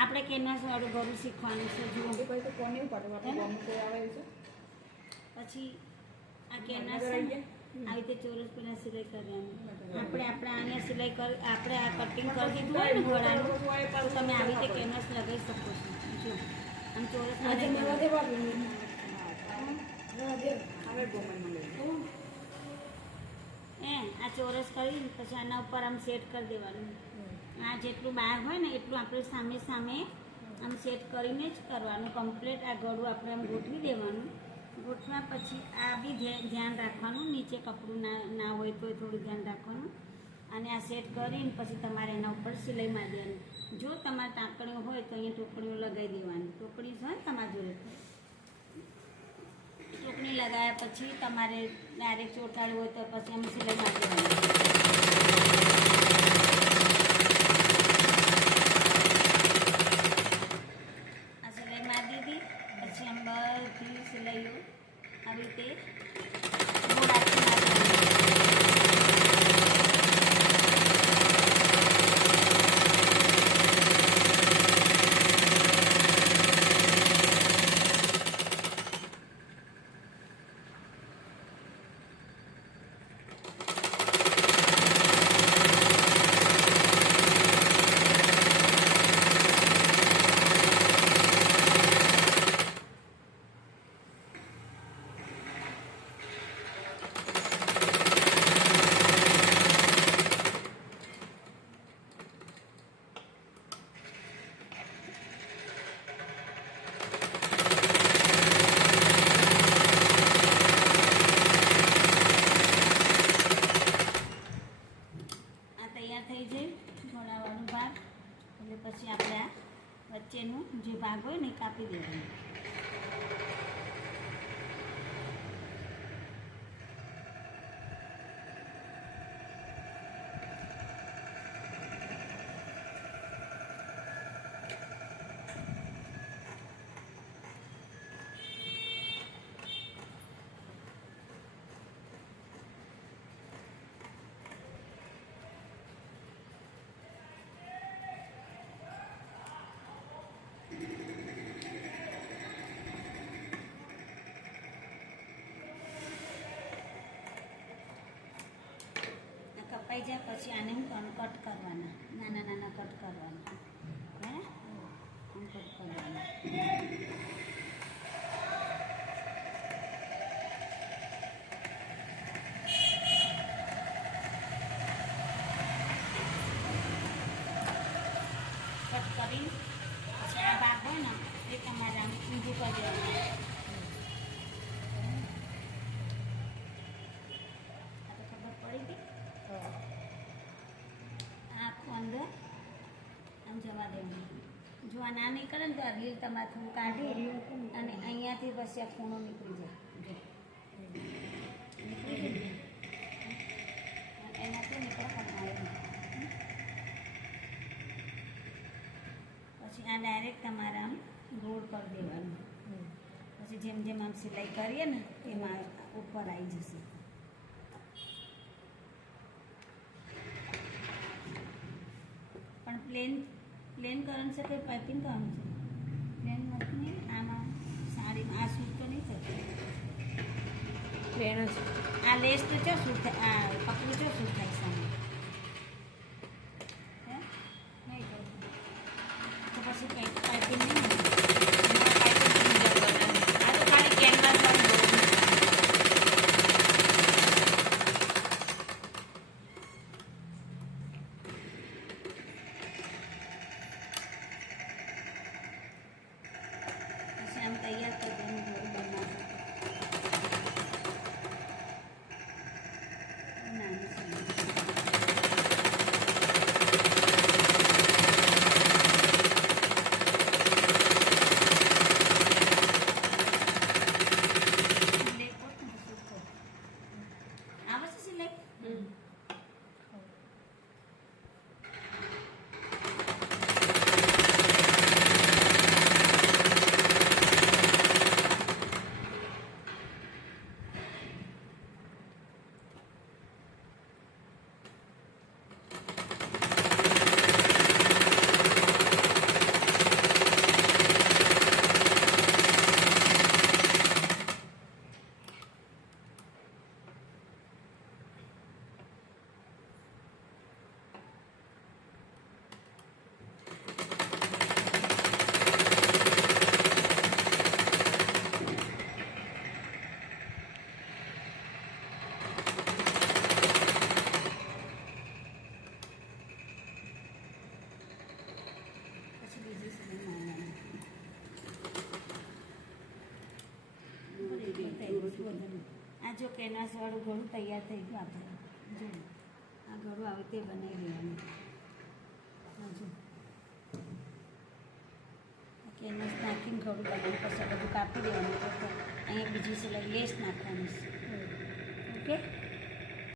આપણે કેનવાસવાળું ગળું શીખવાનું છે. જુઓ પછી આ કેનવાસ આવી રીતે ચોરસ પેલા સિલાઈ કરવાની. આપણે આને સિલાઈ કરી આપણે આ કટિંગ કરી દીધું હોય ને ગળાનું, તો તમે આવી રીતે કેનવાસ લગાવી શકો છો. જો આમ ચોરસ આ ચોરસ કરી પછી આના ઉપર આમ સેટ કરી દેવાનું. આ જેટલું બહાર હોય ને એટલું આપણે સામે સામે આમ સેટ કરીને જ કરવાનું. કમ્પ્લીટ આ ગળું આપણે આમ ગોઠવી દેવાનું. ગોઠવ્યા પછી આ બી ધ્યાન રાખવાનું, નીચે કપડું ના હોય તો થોડું ધ્યાન રાખવાનું. અને આ સેટ કરીને પછી તમારે એના ઉપર સિલાઈ મારી દેવાની. જો તમારે ટાંકણીઓ હોય તો અહીંયા ટોકણીઓ લગાવી દેવાની. ટોકણી હોય ને તમારી જોડે, ટોકણી લગાવ્યા પછી તમારે ડાયરેક્ટ ચોટાડવું હોય તો પછી એમ સિલાઈ મારી દેવાની. આ સિલાઈ મારી દીધી પછી આમ બધી સિલાઈઓ આવી રીતે ગોળ આખી મારી થઈ જાય ગળાવાળું ભાગ. એટલે પછી આપણે આ વચ્ચેનું જે ભાગ હોય ને એ કાપી દેવાનું. કપાઈ જાય પછી આને કટ કરવાના, નાના નાના કટ કરવાના. હે આમ કટ કરવાના. કટ કરી પછી આ ભાગ હોય ને એ તમારે આમ ઊંધું કરી દેવાનું. ખબર પડી ગઈ? આખું અંદર આમ જવા દેવાનું. જો આ ના નીકળે ને તો આ રીલ તમારે થોડું કાઢી અને અહીંયાથી પછી આ ખૂણો નીકળી જાય. એનાથી નીકળે પણ આવે. પછી આ ડાયરેક્ટ તમારે આમ રોલ કરી દેવાનું. પછી જેમ જેમ આમ સિલાઈ કરીએ ને એમાં ઉપર આવી જશે. પણ પ્લેન કરવાનું છે કે પાઇપિંગ કરવાનું છે? પ્લેન નથી. આમાં સાડીમાં આ સૂટ તો નહીં થતું. પ્લેન જ. આ લેસ તો ચો સૂટ થાય, આ પકડું ચો સૂટ થાય સામે. નહીં તો પછી પાઇપિંગ નહીં. આ તો ખાલી કેનવાસ તૈયાર કરી દેવાનું. આ જો કેનવાસવાળું ઘડું તૈયાર થઈ ગયું આપણે જો આ ઘડું આવે તે બનાવી દેવાનું હજુ કેનવાસ નાખીને ઘડું બનાવી પછી બધું કાપી દેવાનું તો અહીંયા બીજી સિલાઈ લેસ નાખવાની છે ઓકે